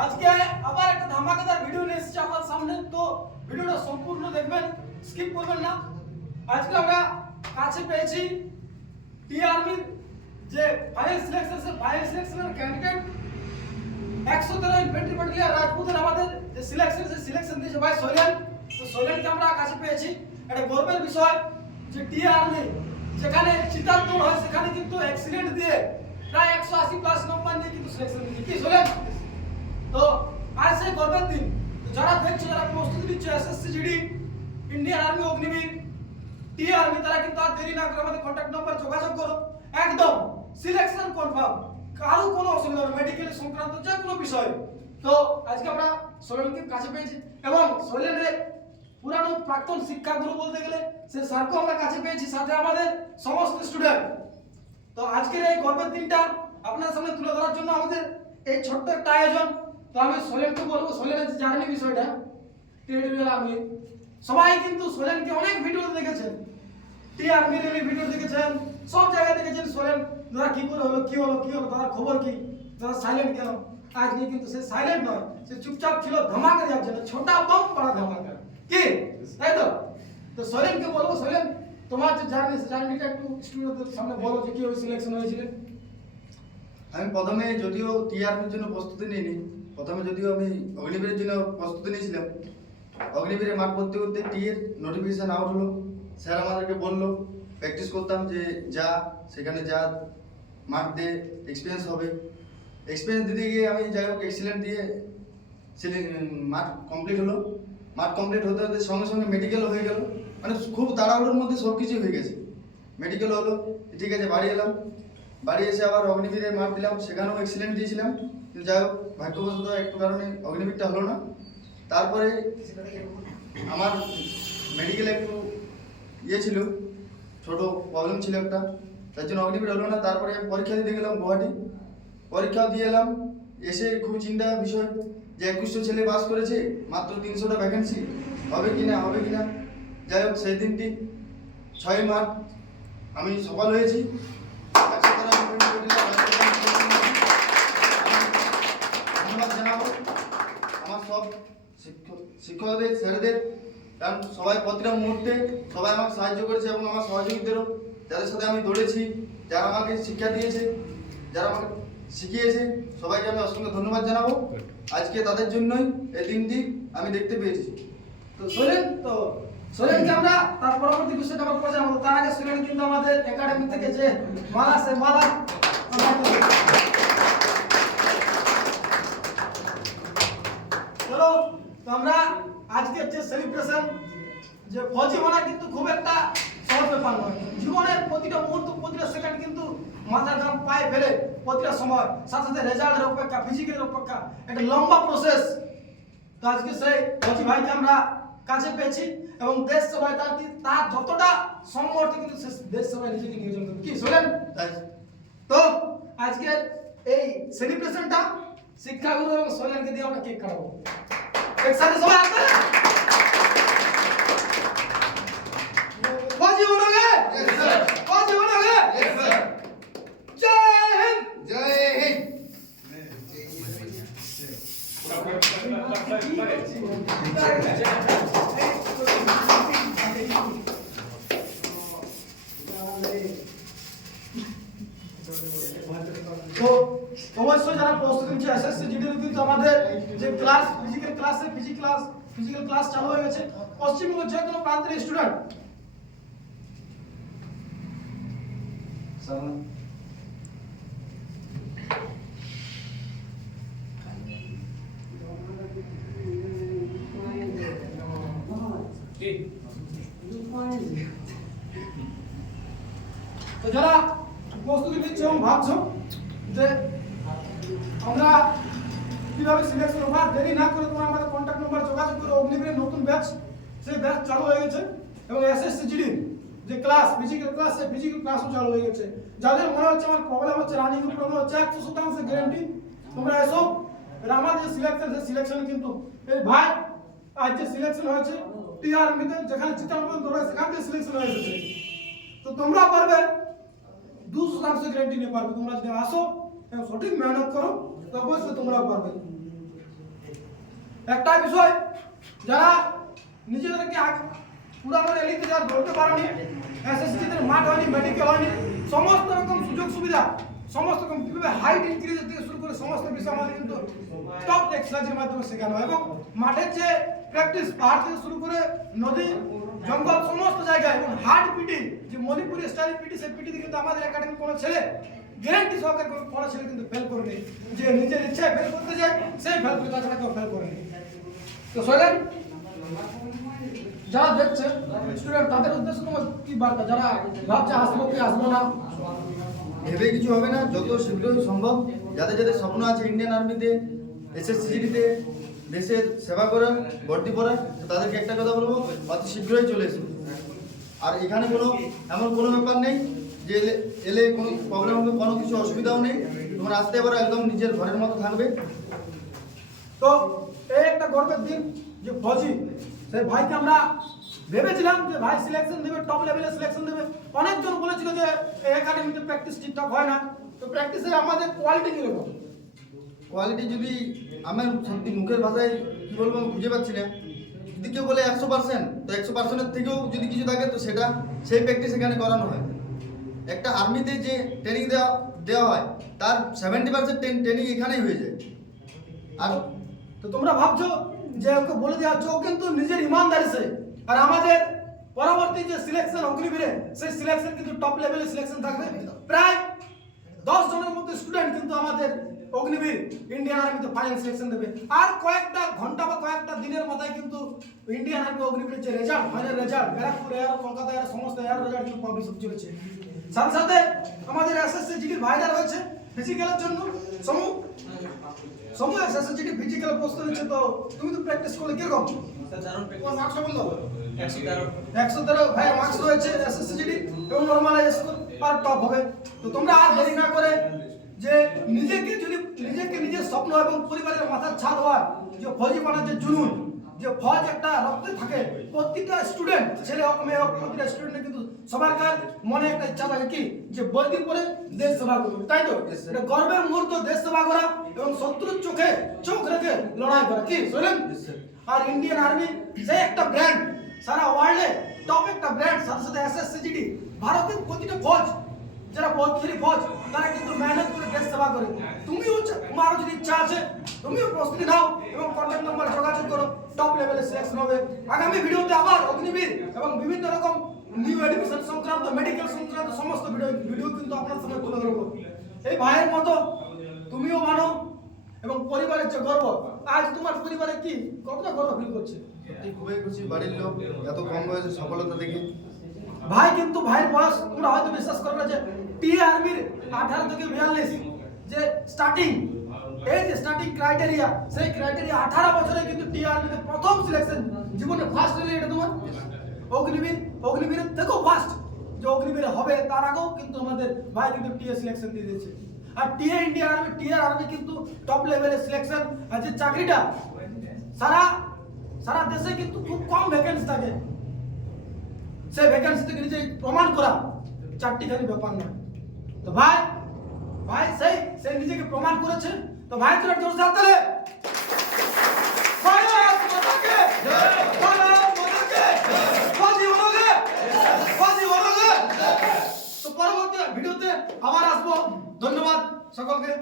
আজকে আবার একটা ধামাকাদার ভিডিও নিয়ে এসেছি আপনার সামনে তো ভিডিওটা সম্পূর্ণ দেখবেন স্কিপ করবেন না আজকে আমরা কাছে পেয়েছি টিআরবির যে ফাইনাল সিলেকশন সে ফাইনাল সিলেকশনের ক্যান্ডিডেট একশো তেরো ইনফেন্ট্রি ব্যাটালিয়ান রাজপুতের আমাদের যে সিলেকশন সে সিলেকশন দিয়েছে ভাই সোলেন তো সোলেনকে আমরা কাছে পেয়েছি এটা গর্বের বিষয় যে টিআরবি যেখানে চিতার দৌড় হয় সেখানে কিন্তু অ্যাক্সিডেন্ট দিয়ে প্রায় একশো আশি প্লাস নম্বর নিয়ে কিন্তু সিলেকশন দিয়েছে কি সোলেন তো আজ সেই গর্বের দিন যারা দেখছ যারা প্রস্তুতি নিচ্ছে SSC GD Indian army Agniveer T army তারা কিন্তু আর দেরি না করে আমাদের কন্ট্যাক্ট নাম্বার যোগাযোগ করো একদম সিলেকশন কনফার্ম কারও কোনো অসুবিধা নেই মেডিকেল সংক্রান্ত যে কোনো বিষয়। তো আজকে আমরা সোহেলকে কাছে পেয়েছি এবং সোহেলের পুরানো প্রাক্তন শিক্ষাগুরু বলতে গেলে, সে স্যারকেও আমরা কাছে পেয়েছি, সাথে আমাদের সমস্ত স্টুডেন্ট তো আজকের এই গর্বের দিনটা আপনার সামনে তুলে ধরার জন্য আমাদের এই ছোট্ট একটা আয়োজন। তো আমি সোহেলকে বলব যে জার্নি বিষয়টা? Territorial army. সবাই কিন্তু সোহেলকে অনেক ভিডিও দেখেছেন। টি আর্মির ভিডিও দেখেছেন, সব জায়গায় দেখেছেন সোহেল। দাদা, কি করে হলো, কি হলো কি হলো, দাদা, খবর কি? দাদা সাইলেন্ট কেন? আজকে কিন্তু সে সাইলেন্ট নয়, সে চুপচাপ ছিল ধামাকা দেওয়ার জন্য, ছোটা বম বড় ধামাকা। কি? তাই তো? তো সোহেলকে বলব, সোহেল, তোমার যে জার্নি জার্নিটা একটু স্টুডেন্টদের সামনে বলো যে কীভাবে সিলেকশন হয়েছিল। আমি প্রথমে যদিও টিআরপির জন্য প্রস্তুতি নিইনি প্রথমে যদিও আমি অগ্নিবীরের জন্য প্রস্তুতি নিয়েছিলাম অগ্নিবীরে মাঠ করতে করতে টিএর নোটিফিকেশন আউট হলো। স্যার আমাদেরকে বলল প্র্যাকটিস করতাম যে যা, সেখানে যা মাঠ দে এক্সপিরিয়েন্স হবে। এক্সপিরিয়েন্স দিতে গিয়ে আমি যাই হোক এক্সিলেন্ট দিয়ে মাঠ কমপ্লিট হলো। মাঠ কমপ্লিট হতে হতে সঙ্গে সঙ্গে মেডিকেলও হয়ে গেল। মানে খুব তাড়াহুড়োর মধ্যে সব কিছুই হয়ে গেছে। মেডিকেল হলো, ঠিক আছে, বাড়ি এলাম। বাড়ি এসে আবার অগ্নিবীরের মাঠ দিলাম, সেখানেও এক্সিলেন্ট দিয়েছিলাম। কিন্তু যাই হোক, ভাগ্যবশত একটু কারণে অগ্নিবীরটা হলো না। তারপরে আমার মেডিকেলে একটু ইয়ে ছিল, ছোটো প্রবলেম ছিল একটা। তার জন্য অগ্নিবীর হলো না। তারপরে আমি পরীক্ষা দিতে গেলাম গুয়াহাটি। পরীক্ষাও দিয়ে এলাম। এসে খুব চিন্তা বিষয় যে একুশশো ছেলে পাস করেছে, মাত্র তিনশোটা ভ্যাকেন্সি হবে কি না, হবে কি না? যাই হোক, সেই দিনটি ছয় মার্চ আমি সফল হয়েছি। ধন্যবাদ জানাব। আমার সব শিক্ষক শিক্ষকদের, স্যারেদের কারণ সবাই প্রতিটা মুহূর্তে সবাই আমাকে সাহায্য করেছে এবং আমার সহযোগীদেরও যাদের সাথে আমি দৌড়েছি, যারা আমাকে শিক্ষা দিয়েছে, যারা আমাকে শিখিয়েছে, সবাইকে আমি অসংখ্য ধন্যবাদ জানাব। আজকে তাদের জন্যই এই দিনটি আমি দেখতে পেয়েছি। তো সোহেল তো সোহেলকে আমরা তার পরবর্তী বিষয়টা আমরা পরে জানাব তার আগে সোহেল কিন্তু আমাদের একাডেমি থেকে যে মালা সে মালা। চলো তো আমরা আজকের যে সেলিব্রেশন যে ফৌজি হওয়া কিন্তু খুব একটা সহজ ব্যাপার নয়। জীবনের প্রতিটা মুহূর্ত প্রতিটা সেকেন্ড কিন্তু মাথা ঘাম পায়ে ফেলে প্রতিটা সময়। সাথে সাথে রেজাল্টের অপেক্ষা ফিজিক্যালের অপেক্ষা একটা লম্বা প্রসেস তো আজকে সেই ফৌজি ভাইকে আমরা কাছে পেয়েছি এবং দেশ সেবায় তার তার যতটা সম্মর্থ কিন্তু দেশ সেবায় নিজেকে নিয়োজন কি শোনেন? তো আজকের এই সেলিব্রেশনটা শিক্ষাগুরু এবং সোহেলকে দিয়ে আমরা কেক কাটাবো একসাথে সবাই আসবে ফৌজি বলোগে Yes, sir. ফৌজি বলোগে Yes, sir. জয় হিন্দ জয় হিন্দ তো অবশ্যই যারা প্রস্তুতি নিচ্ছে এসএসসি জিডির কিন্তু আমাদের যে ক্লাস ফিজিক্যাল ক্লাসে ফিজিক্যাল ক্লাস ফিজিক্যাল ক্লাস চালু হয়ে গেছে পশ্চিমবঙ্গের যে কোনো প্রান্তের স্টুডেন্ট তো যারা প্রস্তুতি নিচ্ছে এবং ভাবছ যে আমরা কীভাবে সিলেকশন হব আর দেরি না করে তোমরা আমাদের কন্ট্যাক্ট নাম্বার যোগাযোগ করে। অগ্নিবীরের নতুন ব্যাচ সেই ব্যাচ চালু হয়ে গেছে। এবং এসএসসি জিডি যে ক্লাস ফিজিক্যাল ক্লাস সেই ফিজিক্যাল ক্লাসও চালু হয়ে গেছে। যাদের মনে হচ্ছে আমার প্রবলেম হচ্ছে রানিং প্রবলেম হচ্ছে, একশো শতাংশ গ্যারান্টি তোমরা এসো। আমাদের সিলেকশন সেই সিলেকশন কিন্তু। এই ভাই, আজ যে সিলেকশন হয়েছে টিআরমিতে যেখানে চিত্রাঙ্কন দৌড়ে সেখান থেকে সিলেকশন হয়ে এসেছে। তো তোমরা পারবে, দু শতাংশ গ্যারান্টি নিয়ে পারবে। তোমরা যদি আসো এবং সঠিক মেহনত করো অবশ্যই তোমরাও পারবে। একটাই বিষয়, যারা নিজেদেরকে পুরানো র্যালিতে যারা দৌড়তে পারেনি এসএসসিদের মাঠ হয়নি মেডিকেল হয়নি, সমস্ত রকম সুযোগ সুবিধা, সমস্ত রকম কীভাবে হাইট ইনক্রিজ থেকে শুরু করে সমস্ত বিষয় আমাদের কিন্তু টপ এক্সারসাইজের মাধ্যমে শেখানো হয়। এবং মাঠের যে প্র্যাকটিস পাহাড় থেকে শুরু করে নদী, জঙ্গল, সমস্ত জায়গায় এবং হার্ড পিটি, যে মণিপুরি স্টাইল পিটি, সেই পিটিতে কিন্তু আমাদের একাডেমি কোনো ছেলে গ্যারান্টি সহকারে কোনো ছেলে কিন্তু ফেল করেনি যে নিজের ইচ্ছায় ফেল করতে যায় সেই ফেল করে তাছাড়া কেউ ফেল করেনি তো শৈলেন যারা দেখছে স্টুডেন্ট তাদের উদ্দেশ্য তোমার কি বার্তা? যারা ভাবছে আসব কি আসব না? ভেবে কিছু হবে না, যত শীঘ্রই সম্ভব। যাদের যাদের স্বপ্ন আছে ইন্ডিয়ান আর্মিতে এসএসসিজিডিতে দেশের সেবা করার, ভর্তি করার, তাদেরকে একটা কথা বলব, অতি শীঘ্রই চলে এসো। আর এখানে কোনো এমন কোনো ব্যাপার নেই যে এলে কোনো প্রবলেম হবে, কোনো কিছু অসুবিধাও নেই। তোমরা আসতে পারো, একদম নিজের ঘরের মতো থাকবে। তো এই একটা গর্বের দিন যে ফজি, সেই ভাইকে আমরা ভেবেছিলাম যে ভাই সিলেকশন দেবে টপ লেভেলে সিলেকশন দেবে। অনেকজন বলেছিল যে একাডেমিতে প্র্যাকটিস ঠিকঠাক হয় না। তো প্র্যাকটিসে আমাদের কোয়ালিটি কীরকম কোয়ালিটি যদি আমার সত্যি মুখের ভাষায় কি বলব বুঝে পাচ্ছি না। যদি কেউ বলে একশো পার্সেন্ট তো একশো পার্সেন্টের থেকেও যদি কিছু থাকে, তো সেটা সেই প্র্যাকটিস এখানে করানো হয়। একটা আর্মিতে যে ট্রেনিং দেওয়া দেওয়া হয়, তার সেভেন্টি পার্সেন্ট ট্রেনিং এখানেই হয়ে যায়। আর তো তোমরা ভাবছ, যে ওকে বলে দেওয়া হচ্ছে ও কিন্তু নিজের ইমানদারি সে। আর আমাদের পরবর্তী যে সিলেকশন অগ্নিবীরে, সেই সিলেকশন কিন্তু টপ লেভেলে সিলেকশন থাকবে। প্রায় দশ জনের মধ্যে স্টুডেন্ট কিন্তু আমাদের অগ্নিবীর ইন্ডিয়ান আর্মিতে ফাইনাল সিলেকশন দেবে। আর কয়েকটা ঘণ্টা বা কয়েকটা দিনের মাথায় কিন্তু ইন্ডিয়ান আর্মি অগ্নিবীরের যে result final result Barrackpore air Kolkata air সমস্ত এয়ার রেজাল্ট কিন্তু পাবলিশ হতে চলেছে। সাথে সাথে আমাদের এসএসসি জিডির ভাইরা রয়েছে ফিজিক্যালের জন্য। সমু সমু এসএসসি জিডি ফিজিক্যাল প্রস্তুত হচ্ছে তো, তুমি তো প্র্যাকটিস করলে কীরকম? মার্কস বলল একশো তেরো। ভাই মার্কস রয়েছে এসএসসি জিডি এবং নর্মাল স্কোর আর টপ হবে। তো তোমরা আর দেরি না করে যে নিজেকে যদি নিজেকে নিজের স্বপ্ন এবং পরিবারের মাথার ছাদ হওয়ার যে ফৌজি মানার যে জুনুন যে ফৌজ একটা রক্তে থাকে প্রত্যেকটা স্টুডেন্ট ছেলে হোক মেয়ে হোক প্রতিটা স্টুডেন্টের কিন্তু সবার কার মনে একটা ইচ্ছা থাকে কি? যে বইটি পরে দেশ সেবা করবে তাই তো? এটা গর্বের মুহূর্ত দেশ সেবা করা এবং শত্রুর চোখে চোখ রেখে লড়াই করা কি? শুনলেন আর ইন্ডিয়ান আর্মি যে একটা ব্র্যান্ড সারা ওয়ার্ল্ডে টপ একটা ব্র্যান্ড সাথে সাথে এসএসসিজিডি ভারতের প্রতিটা ফৌজ যারা বৌদ্ধি ফৌজ তারা কিন্তু মেহনত করে দেশ সেবা করে। তুমিও তোমারও যদি ইচ্ছা আছে, তুমিও প্রস্তুতি নাও এবং কন্ট্যাক্ট নাম্বার যোগাযোগ করো। টপ লেভেলে সিলেকশন হবে। আগামী ভিডিওতে আবার অগ্নিবীর এবং বিভিন্ন রকম নিউ এডুকেশন সংক্রান্ত মেডিকেল সংক্রান্ত সমস্ত ভিডিও ভিডিও কিন্তু আপনার সামনে তুলে ধরবো। এই ভাইয়ের মতো তুমিও মানো এবং পরিবারের যে গর্ব, আজ তোমার পরিবারে কি কতটা গর্ব ফিল করছে? খুবই খুশি, বাড়ির লোক, এত কম বয়সে সফলতা দেখে। ভাই, কিন্তু ভাইয়ের বয়স তোমরা হয়তো বিশ্বাস করবে যে টি আর্মির আঠারো থেকে বিয়াল্লিশ, যে স্টার্টিং এই যে স্টার্টিং ক্রাইটেরিয়া সেই ক্রাইটেরিয়া আঠারো বছরে কিন্তু টি আর্মিতে প্রথম সিলেকশন জীবনে ফার্স্ট হলে এটা তোমার। অগ্নিবীর অগ্নিবীরের থেকেও ফার্স্ট যে অগ্নিবীর হবে তার আগেও কিন্তু আমাদের ভাই কিন্তু টিএ সিলেকশন দিয়ে দিয়েছে। আর TA India army, TA army কিন্তু টপ লেভেলের সিলেকশন আর যে চাকরিটা, সারা সারা দেশে কিন্তু খুব কম ভ্যাকেন্সি থাকে। সেই ভ্যাকেন্সি থেকে নিজে প্রমাণ করা চারটিখানি ব্যাপার না তো ভাই ভাই, সেই সেই নিজেকে প্রমাণ করেছে। তো ভাই, তোরা জোর সাথে বলোগে তো পরবর্তী ভিডিওতে আবার আসব। ধন্যবাদ সকলকে।